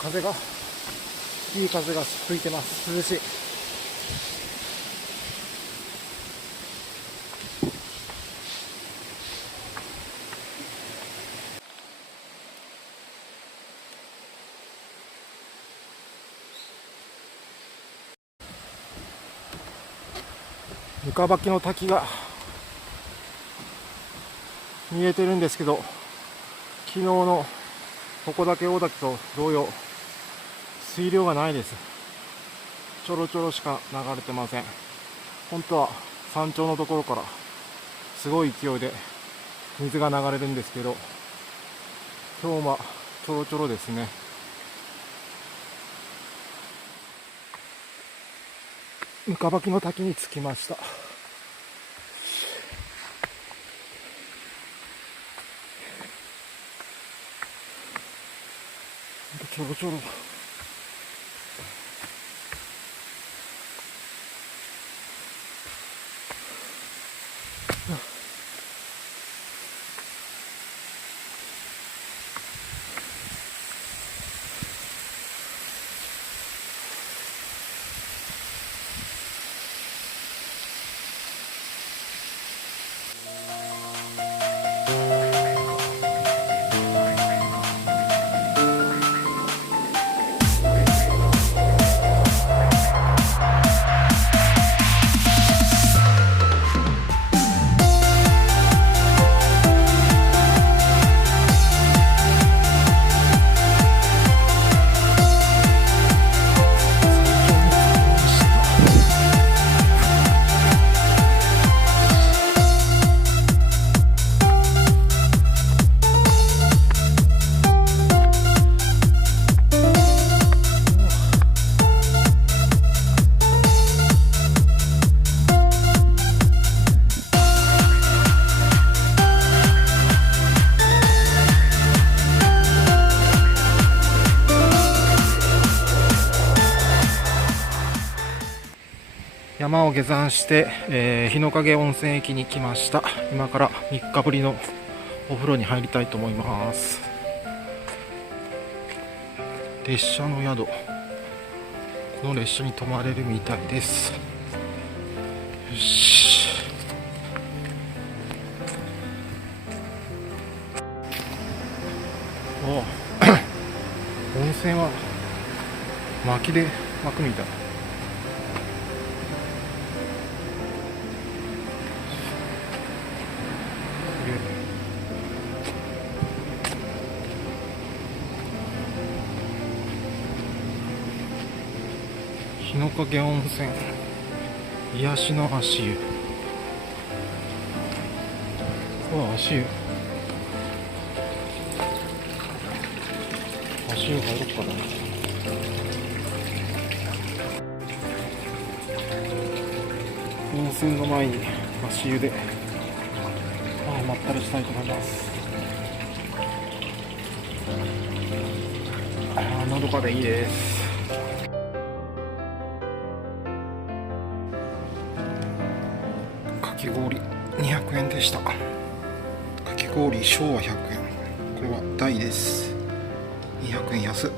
風がいい風が吹いてます。涼しい。床履の滝が見えてるんですけど、昨日の鉾岳大滝と同様、水量がないです。ちょろちょろしか流れてません。本当は山頂のところからすごい勢いで水が流れるんですけど、今日はちょろちょろですね。床履の滝に着きました。ちょろちょろ。山を下山して、日の影温泉駅に来ました。今から3日ぶりのお風呂に入りたいと思います。列車の宿、この列車に泊まれるみたいです。よし。温泉は薪で巻くみたい。日の影温泉癒しの足湯。足湯。足湯入ろうかな。温泉の前に足湯でまったりしたいと思います。のどかでいいです。かき氷200円でした。かき氷小は100円。これは大です。200円安っ。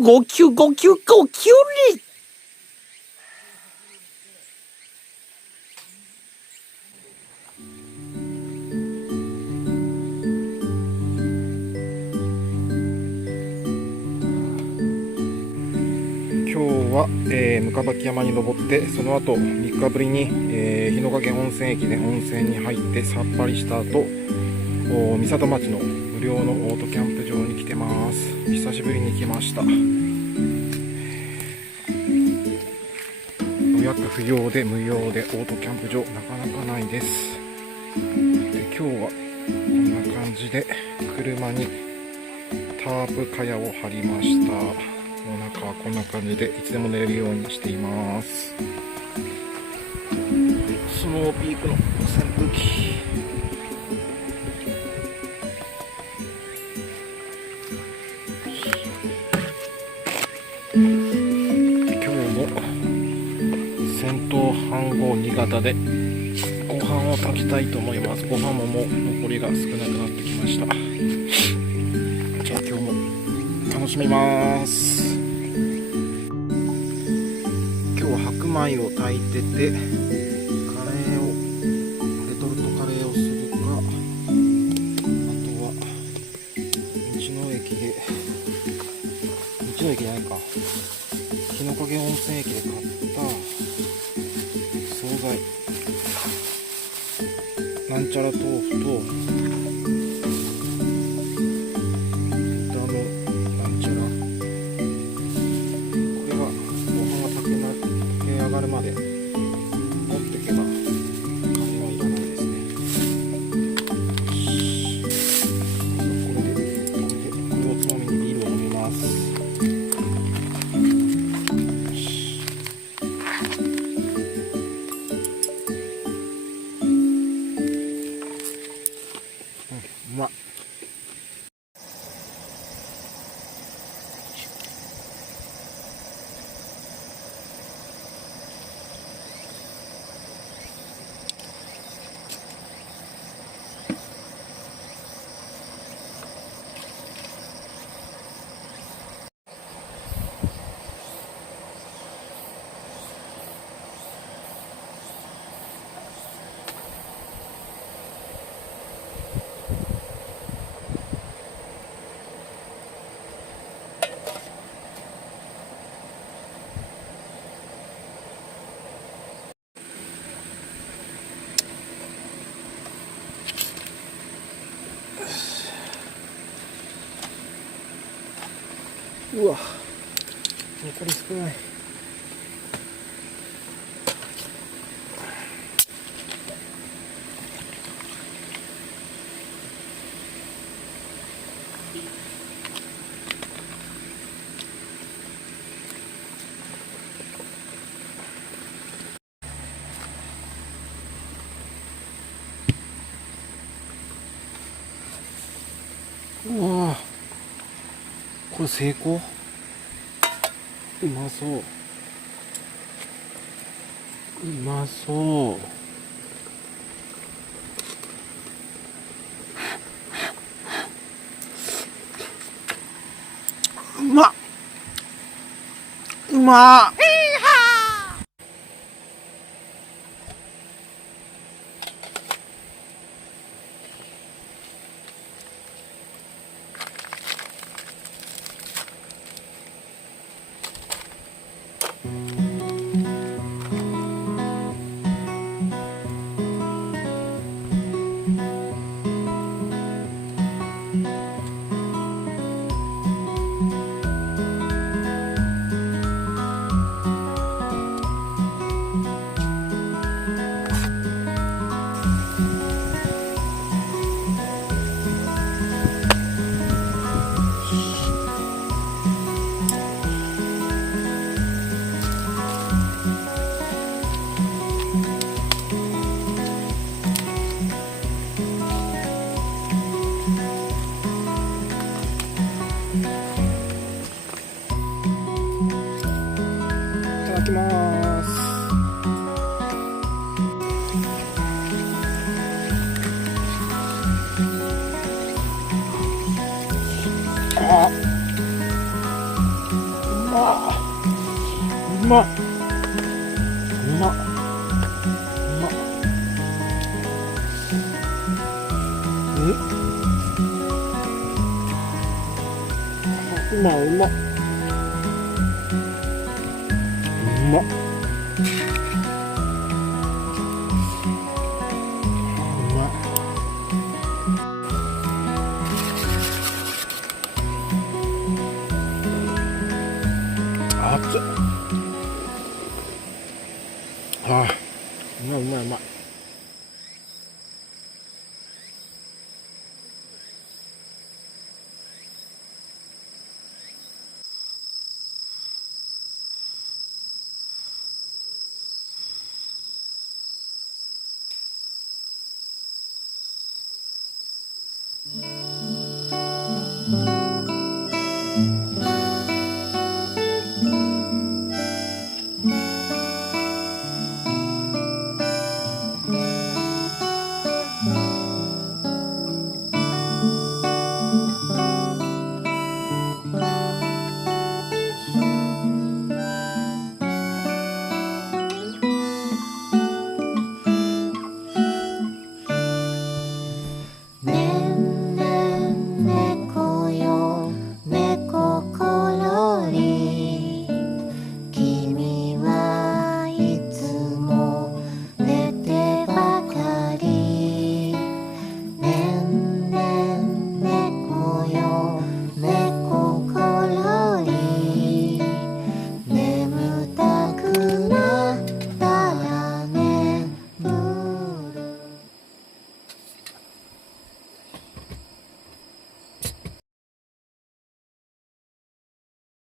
ごきゅうごきゅうごきゅうり。今日は、向畑山に登って、その後3日ぶりに、日之影温泉駅で温泉に入ってさっぱりした後、三里町の無料のオートキャンプ場に来てます。久しぶりに来ました。予約不要で無料でオートキャンプ場、なかなかないです。で、今日はこんな感じで車にタープカヤを張りました。の中はこんな感じでいつでも寝れるようにしています。スノーピークの扇風機、今日も先頭飯号2型でご飯を炊きたいと思います。ご飯ももう残りが少なくなってきました。じゃあ今日も楽しみます。白米を炊いてて、カレーをレトルトカレーをするか、あとは道の駅じゃないか、日之影温泉駅で買った惣菜なんちゃら豆腐と豚のなんちゃら、これはご飯が炊け上がるまで持ってけばカレーはいらないですね。これをつまみにビールを飲みます。うまっ。うわ、残り少ない。うわ、これ成功。うまそう、うまそう。うまっ、うまっ。いただきます。あ、うまっ。うまっ。うまっ。うまっ。うまっ。うまっ。熱っ。